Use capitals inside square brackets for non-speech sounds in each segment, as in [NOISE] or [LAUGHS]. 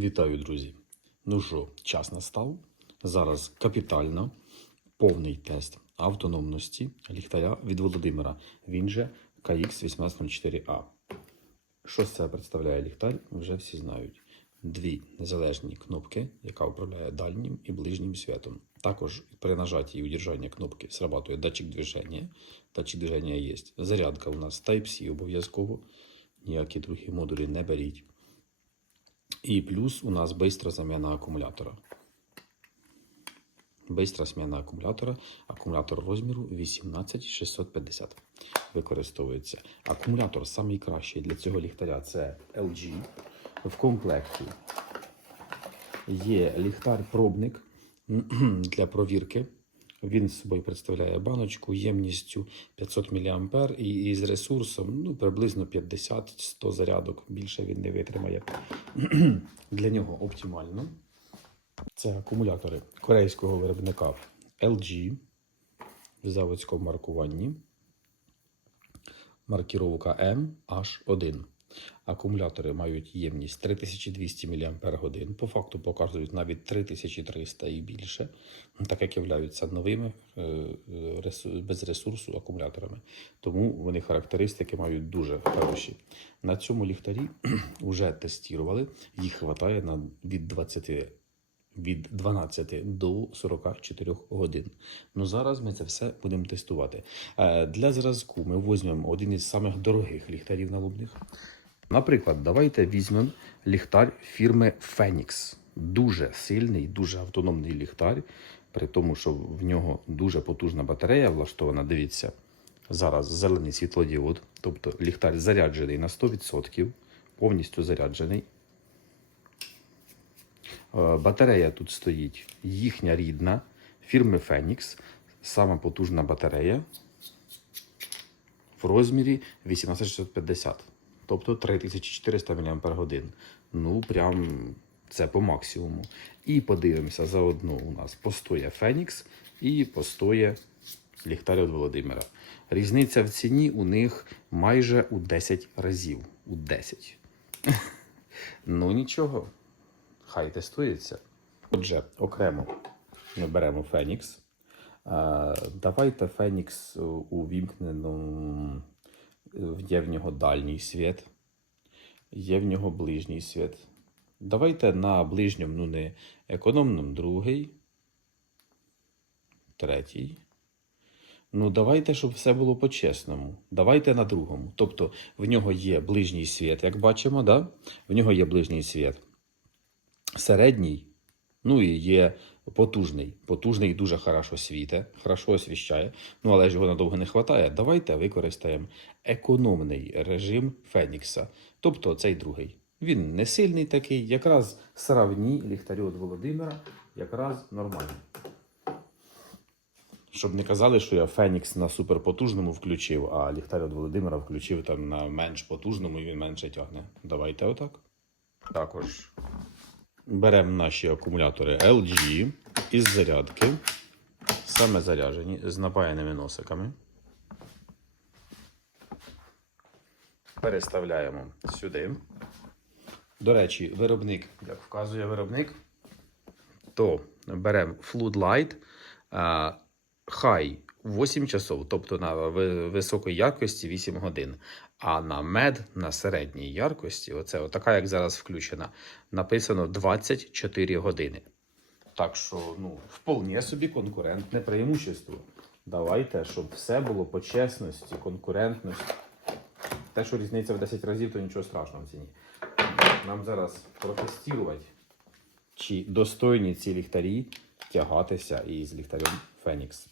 Вітаю, друзі! Ну що, час настав. Зараз капітально повний тест автономності ліхтаря від Володимира. Він же KX1804A. Що себе представляє ліхтар, вже всі знають. Дві незалежні кнопки, яка управляє дальнім і ближнім світом. Також при нажатті і удержанні кнопки срабатує датчик движення. Датчик движення є. Зарядка у нас Type-C обов'язково. Ніякі другі модулі не беріть. І плюс у нас бистра заміна акумулятора. Бистра зміна акумулятора. Акумулятор розміру 18650 використовується. Акумулятор найкращий для цього ліхтаря це LG. В комплекті є ліхтар-пробник [CLEARS THROAT] для провірки. Він з собою представляє баночку ємністю 500 мА і з ресурсом ну, приблизно 50-100 зарядок. Більше він не витримає. [CLEARS THROAT] Для нього оптимально. Це акумулятори корейського виробника LG в заводському маркуванні. Маркіровка MH1. Акумулятори мають ємність 3200 мАч. По факту показують навіть 3300 і більше, так як являються новими е, без ресурсу акумуляторами. Тому вони характеристики мають дуже хороші. На цьому ліхтарі [CLEARS THROAT] вже тестували. Їх вистачає від 20 від 12 до 44 годин. Ну зараз ми це все будемо тестувати. Е, Для зразку ми візьмемо один із самих дорогих ліхтарів налобних. Наприклад, давайте візьмемо ліхтар фірми Phoenix. Дуже сильний, дуже автономний ліхтар, при тому, що в нього дуже потужна батарея влаштована. Дивіться, зараз зелений світлодіод, тобто ліхтар заряджений на 100%, повністю заряджений. Е, Батарея тут стоїть їхня рідна фірми Phoenix. Сама потужна батарея в розмірі 18650, тобто 3400 мАч. Ну, прям це по максимуму. І подивимося, заодно у нас постоє Phoenix і постоє ліхтар від Володимира. Різниця в ціні у них майже у 10 разів. У 10. [LAUGHS] Ну нічого хай тестується. Отже, окремо ми беремо Фенікс. Давайте Фенікс увімкнено. Є в нього дальній світ, є в нього ближній світ. Давайте на ближньому, ну не економному, другий, третій. Ну, давайте, щоб все було по-чесному. Давайте на другому. Тобто в нього є ближній світ, як бачимо, да? в нього є ближній світ середній, ну і є потужний. Потужний дуже хорошо світе, хорошо освіщає, ну але ж його надовго не вистачає. Давайте використаємо економний режим Фенікса, тобто цей другий. Він не сильний такий, якраз сравні ліхтарю від Володимира, якраз нормальний. Щоб не казали, що я Фенікс на суперпотужному включив, а ліхтар від Володимира включив там на менш потужному і він менше тягне. Давайте отак. Також беремо наші акумулятори LG із зарядки, саме заряджені, з напаяними носиками. Переставляємо сюди. До речі, виробник, як вказує виробник, то беремо Floodlight High 8 часов, тобто на ви- високій яркості 8 годин. А на мед на середній яркості, оце така, як зараз включена, написано 24 години. Так що, ну, вполне собі конкурентне преимущество. Давайте, щоб все було по чесності, конкурентності. Те, що різниця в 10 разів, то нічого страшного в ціні. Нам зараз протестувати, чи достойні ці ліхтарі тягатися із ліхтарем Phoenix.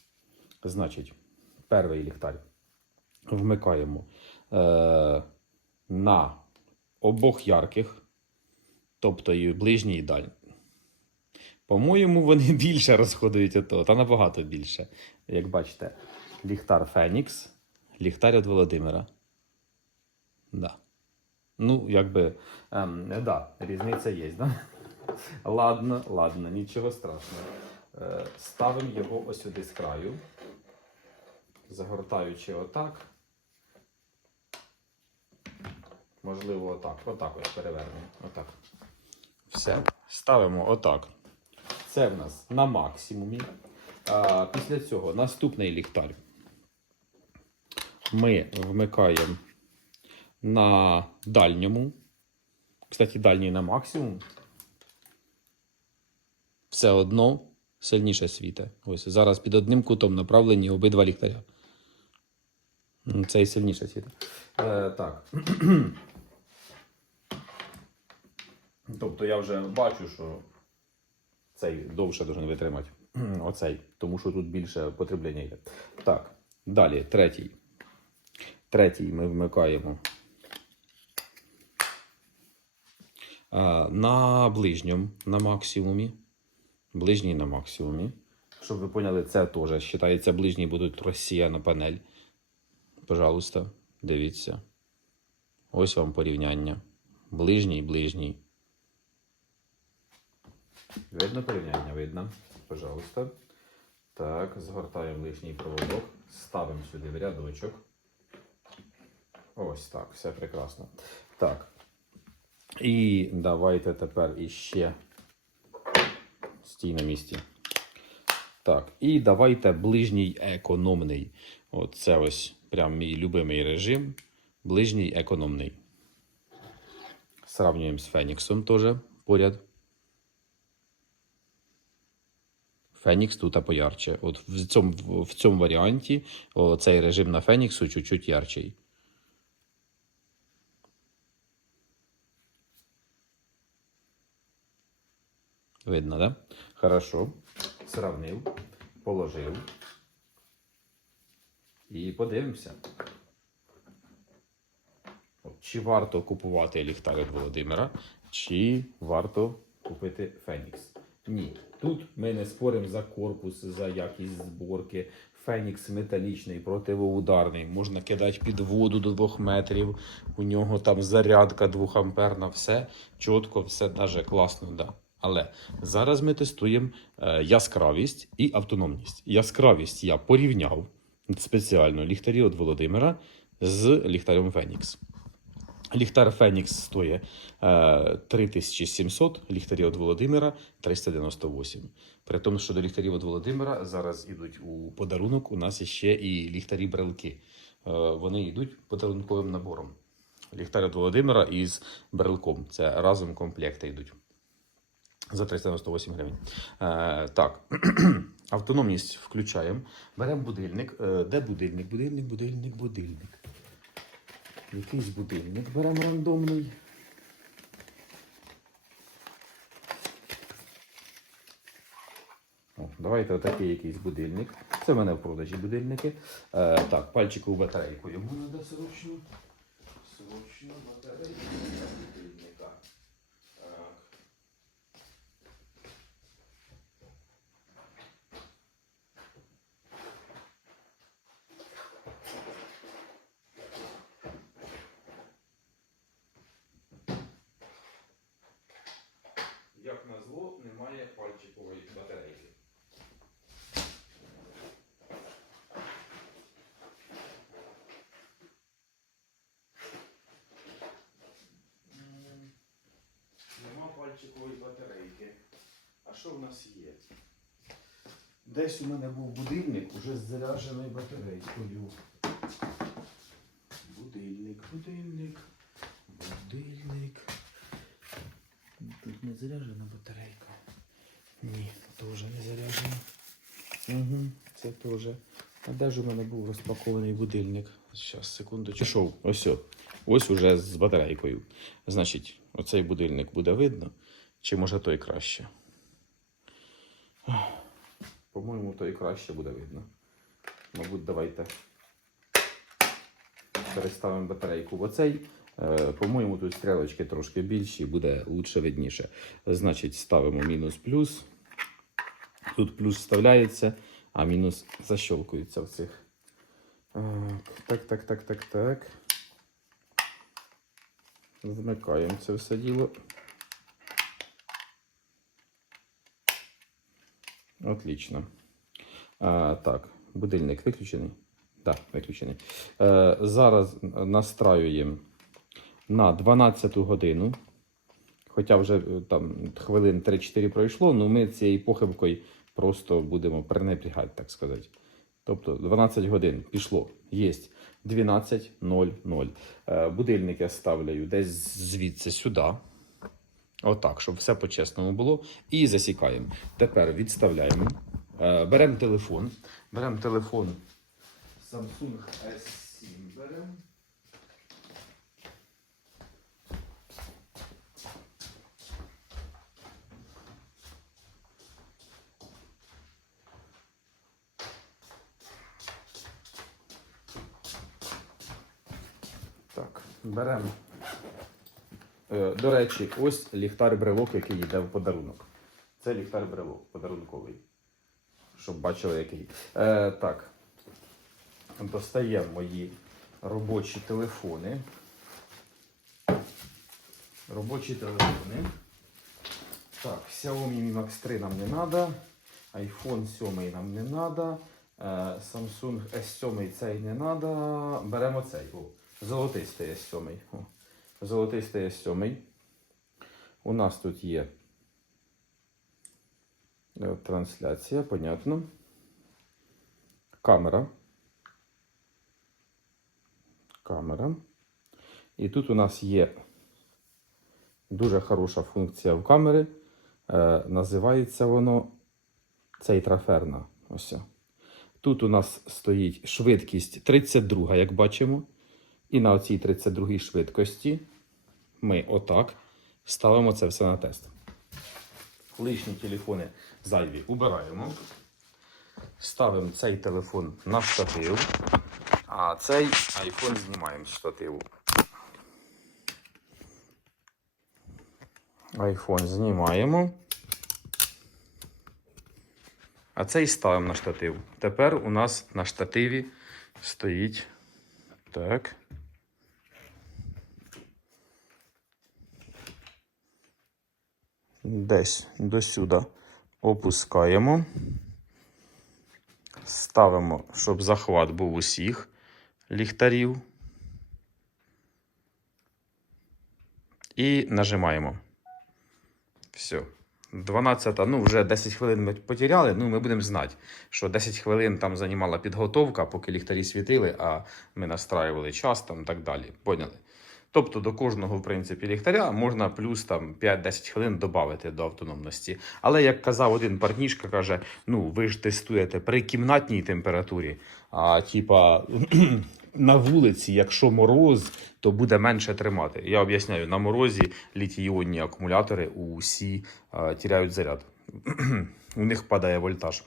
Значить, перший ліхтар вмикаємо е, на обох ярких, тобто і ближній і дальній. По-моєму, вони [LAUGHS] більше розходують ото, та набагато більше. Як бачите, ліхтар Фенікс, ліхтар від Володимира. Да. Ну, якби, ем, да, різниця є, да? [LAUGHS] Ладно, ладно, нічого страшного. Е, ставимо його ось сюди з краю, загортаючи отак. Можливо, отак. Отак ось перевернемо. Отак. Все. Ставимо отак. Це в нас на максимумі. А, після цього наступний ліхтар. Ми вмикаємо на дальньому. Кстати, дальній на максимум. Все одно сильніше світе. Ось зараз під одним кутом направлені обидва ліхтаря. М, Цей сильніше світе. Е, так. [CLEARS THROAT] тобто я вже бачу, що цей довше должен витримати. [CLEARS THROAT] Оцей, тому що тут більше потреблення йде. Так, далі, третій. Третій ми вмикаємо. На ближньому, на максимумі. Ближній на максимумі. Щоб ви поняли, це теж вважається, ближні будуть Росія на панель. Пожалуйста, дивіться. Ось вам порівняння. Ближній, ближній. Видно порівняння? Видно. Пожалуйста. Так, згортаємо лишній проводок, ставимо сюди в рядочок. Ось так, все прекрасно. Так. І давайте тепер іще стій на місці. Так, і давайте ближній економний. От це ось прям мій любимий режим. Ближній економний. Сравнюємо з Феніксом теж поряд. Фенікс тут поярче. От в цьому, в цьому варіанті цей режим на Феніксу чуть-чуть ярчий. Видно, да? Хорошо. Сравнив, положив. І подивимося. Чи варто купувати ліхтар від Володимира, чи варто купити Фенікс? Ні. Тут ми не споримо за корпус, за якість зборки. Фенікс металічний, противоударний. Можна кидати під воду до 2 метрів. У нього там зарядка 2 амперна, все чітко, все даже класно. Да. Але зараз ми тестуємо е, яскравість і автономність. Яскравість я порівняв спеціально ліхтарі від Володимира з ліхтарем Фенікс. Ліхтар Фенікс стоїть е, 3700, ліхтарі від Володимира 398. При тому, що до ліхтарів від Володимира зараз ідуть у подарунок. У нас ще і ліхтарі брелки. Е, вони йдуть подарунковим набором. Ліхтар від Володимира із брелком. Це разом комплекти йдуть. За 398 гривень. Е, так, [CLEARS THROAT] автономність включаємо. Беремо будильник. Е, де будильник? Будильник, будильник, будильник. Якийсь будильник беремо рандомний. О, давайте отакий якийсь будильник. Це в мене в продажі будильники. Е, так, пальчикову батарейку. Йому треба срочно. Срочно батарейку для будильника. Так. Як немає пальчикової батарейки. Нема пальчикової батарейки. А що в нас є? Десь у мене був будильник уже з зарядженою батарейкою. Будильник, будильник, будильник. Тут не заряджена батарейка. Ні, теж не заряджена. Угу, це теж. А де ж у мене був розпакований будильник? Зараз, секунду. Пішов. Ось. Ось уже з батарейкою. Значить, оцей будильник буде видно. Чи може той краще? По-моєму, той краще буде видно. Мабуть, давайте переставимо батарейку в оцей. Е, По-моєму, тут стрілочки трошки більші, буде лучше видніше. Значить, ставимо мінус-плюс. Тут плюс вставляється, а мінус защелкується в цих. Так, так, так, так, так. Вмикаємо це все діло. Отлично. А, так, будильник виключений. Так, виключений. Е, зараз настраюємо на 12 годину. Хоча вже е, там хвилин 3-4 пройшло, але ми цією похибкою просто будемо пренебрігати, так сказати. Тобто 12 годин пішло, є 12.00. Е, Будильник я ставляю десь звідси сюди. Отак, щоб все по-чесному було. І засікаємо. Тепер відставляємо. Е, Беремо телефон. Беремо телефон Samsung S7 беремо. Так, беремо. Е, До речі, ось ліхтар-брелок, який йде в подарунок. Це ліхтар-брелок подарунковий. Щоб бачили, який. Е, так. Достаємо мої робочі телефони. Робочі телефони. Так, Xiaomi Mi Max 3 нам не треба. iPhone 7 нам не треба. Samsung S7 цей не треба. Беремо цей. О, золотистий S7. О, золотистий S7. У нас тут є е, трансляція, понятно. Камера. Камера. І тут у нас є дуже хороша функція в камери. Е, називається воно цей траферна. Ось. Тут у нас стоїть швидкість 32, як бачимо. І на цій 32 швидкості ми отак ставимо це все на тест. Лишні телефони зайві убираємо. Ставимо цей телефон на штатив, а цей iPhone знімаємо з штативу. iPhone знімаємо. А цей ставимо на штатив. Тепер у нас на штативі стоїть так. Десь до сюди опускаємо. Ставимо, щоб захват був усіх ліхтарів. І нажимаємо. Все. 12, ну вже 10 хвилин ми потеряли. Ну, ми будемо знати, що 10 хвилин там займала підготовка, поки ліхтарі світили, а ми настраювали час там і так далі. Поняли? Тобто до кожного, в принципі, ліхтаря можна плюс там 5-10 хвилин додати до автономності. Але як казав один партнішка, каже: ну ви ж тестуєте при кімнатній температурі, а типа [CLEARS THROAT] на вулиці, якщо мороз, то буде менше тримати. Я об'ясняю, на морозі літій-іонні акумулятори усі а, тіряють заряд. [CLEARS THROAT] У них падає вольтаж.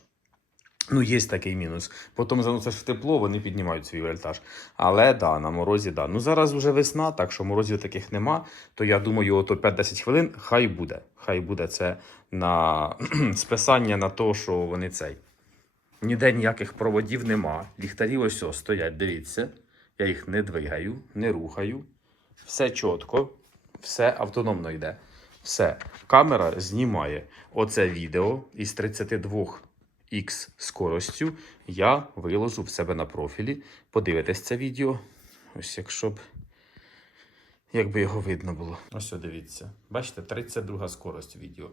Ну, є такий мінус. Потім заносиш в тепло, вони піднімають свій вольтаж. Але да, на морозі, да. Ну зараз вже весна, так що морозів таких нема. То я думаю, ото 5-10 хвилин хай буде. Хай буде це на [CLEARS THROAT] списання на те, що вони цей. Ніде ніяких проводів нема. Ліхтарі ось ось стоять, дивіться. Я їх не двигаю, не рухаю. Все чітко, все автономно йде. Все. Камера знімає оце відео із 32 X скоростю. Я виложу в себе на профілі. Подивитесь це відео. Ось якщо б. Якби його видно було. Ось дивіться. Бачите, 32 скорость відео.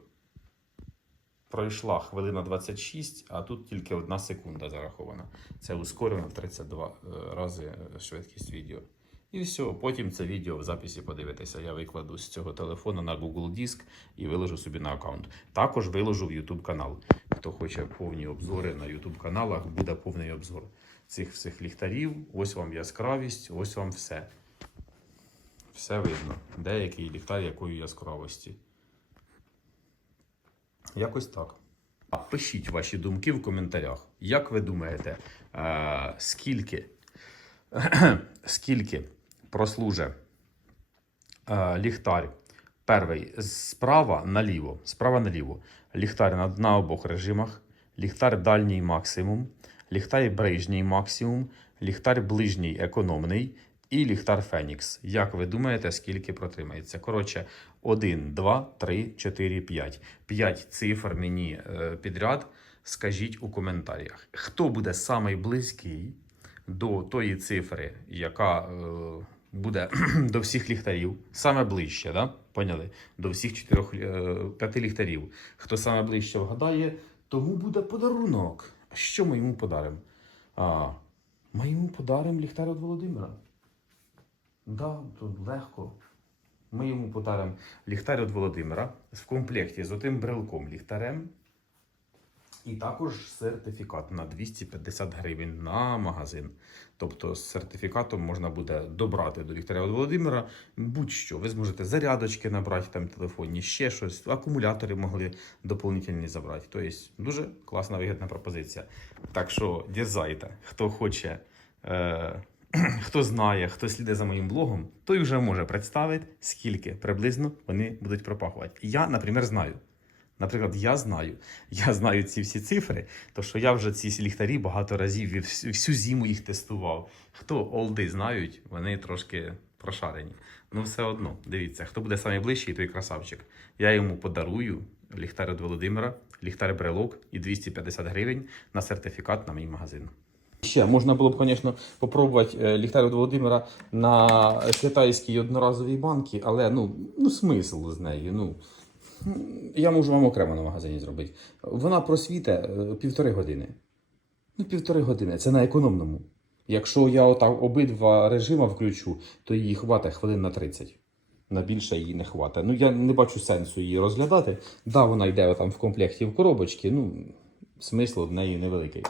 Пройшла хвилина 26, а тут тільки одна секунда зарахована. Це ускорено в 32 е, рази е, швидкість відео. І все, потім це відео в записі подивитися. Я викладу з цього телефону на Google Диск і виложу собі на аккаунт. Також виложу в YouTube канал. Хто хоче повні обзори на YouTube каналах, буде повний обзор цих всіх ліхтарів. Ось вам яскравість, ось вам все. Все видно. Деякий ліхтар якої яскравості. Якось так. Пишіть ваші думки в коментарях. Як ви думаєте, е, скільки, [CLEARS THROAT] скільки прослужить е, ліхтар. Перший. Справа наліво, справа наліво, ліхтар на, на обох режимах, ліхтар дальній максимум, ліхтар ближній максимум, ліхтар ближній економний. І ліхтар Фенікс. Як ви думаєте, скільки протримається? Коротше, 1, 2, 3, 4, 5. 5 цифр мені е, підряд. Скажіть у коментарях, хто буде самий до тої цифри, яка е, буде [CLEARS THROAT] до всіх ліхтарів, саме ближче, да? поняли? До всіх чотирьох е, п'яти ліхтарів. Хто саме ближче вгадає, тому буде подарунок. А що ми йому подаримо? А, ми йому подаримо ліхтар від Володимира. Да, тут легко. Ми йому подаримо ліхтар від Володимира в комплекті з отим брелком ліхтарем. І також сертифікат на 250 гривень на магазин. Тобто з сертифікатом можна буде добрати до Віктора Володимира будь-що. Ви зможете зарядочки набрати там телефонні, ще щось, акумулятори могли доповнительні забрати. Тобто дуже класна вигідна пропозиція. Так що дерзайте, хто хоче. Е- [CLEARS THROAT] Хто знає, хто слідить за моїм блогом, той вже може представити, скільки приблизно вони будуть пропахувати. Я, наприклад, знаю. Наприклад, я знаю, [LAUGHS] я знаю ці всі цифри, то що я вже ці ліхтарі багато разів і всю, зиму їх тестував. Хто олди знають, вони трошки прошарені. Ну, все одно, дивіться, хто буде найближчий, той красавчик. Я йому подарую ліхтар від Володимира, ліхтар брелок і 250 гривень на сертифікат на мій магазин. Ще можна було б, звісно, спробувати ліхтар від Володимира на китайській одноразовій банці, але ну, ну смисл з нею. Ну, я можу вам окремо на магазині зробити. Вона просвіте е, півтори години. Ну, півтори години. Це на економному. Якщо я отак обидва режима включу, то її хватить хвилин на 30. На більше її не хватить. Ну, я не бачу сенсу її розглядати. Да, вона йде там в комплекті в коробочці, ну, смисл в неї невеликий.